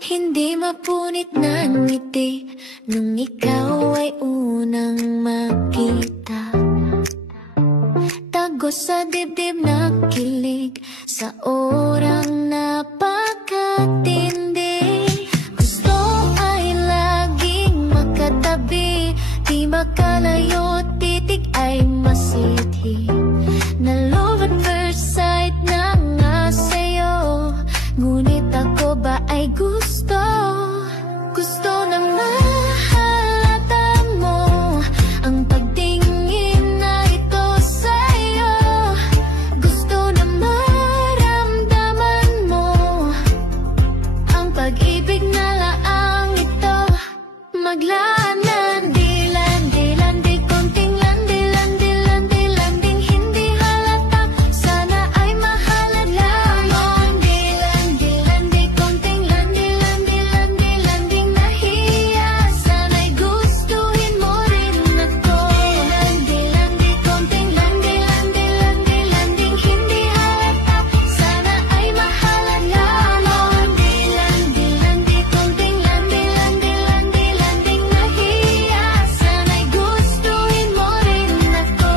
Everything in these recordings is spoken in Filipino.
Hindi mapunit na ngiti nung ikaw ay unang makita. Tagos sa dibdib na kilig sa orang napakatindi. Gusto ay laging makatabi, di makalayo, titig ay masithi. Na love at first sight na nga sa'yo, ngunit ako ba ay gusto? Gusto na mahalata mo ang pagtingin na ito sa'yo. Gusto na maramdaman mo ang pag-ibig na laang ito. Maglaan ng landi, konting landing, hindi halata, sana ay mahalaga mo. Landi, konting landing, nahiya, sana'y gustuhin mo rin ako. Landi, konting landing, hindi halata, sana ay mahalaga mo. Landi, konting landing, nahiya, sana'y gustuhin mo rin ako.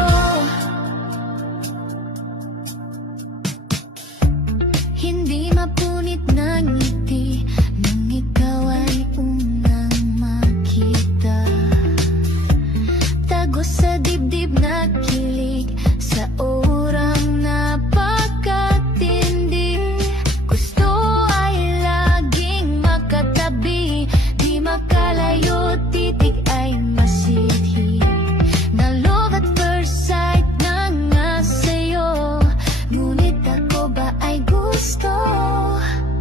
Hindi mapunit na ngiti nung ikaw ay unang makita. Tagos sa dibdib na kilig sa orang napakatindi. Gusto ay laging makatabi, di makalayo, titig ay masithi. Na love at first sight na nga sa'yo, ngunit ako ba ay gusto?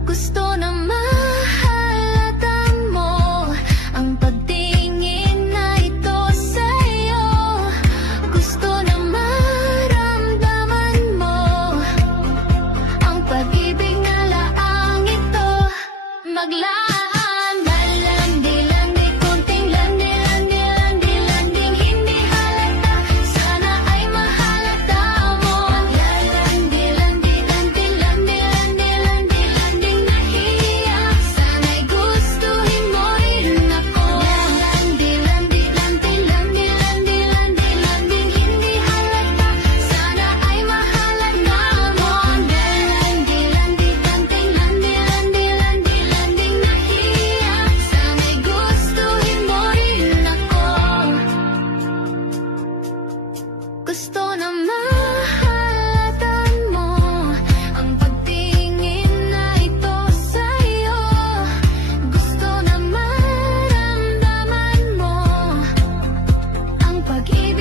Gusto na mahalata mo ang pagtingin na ito sa'yo. Gusto na maramdaman mo ang pag-ibig na laang ito. Maglaan, landi, konting landing, hindi halata, sana ay mahalata mo. Landi, nahiya, sana'y gustuhin mo rin ako. Landi, hindi halata, sana ay mahalaga mo. Landi, konting landing, nahiya, sana'y gustuhin mo rin ako. Gusto na mahalata mo ang pagtingin na ito sa'yo. Gusto na maramdaman mo ang pag-ibig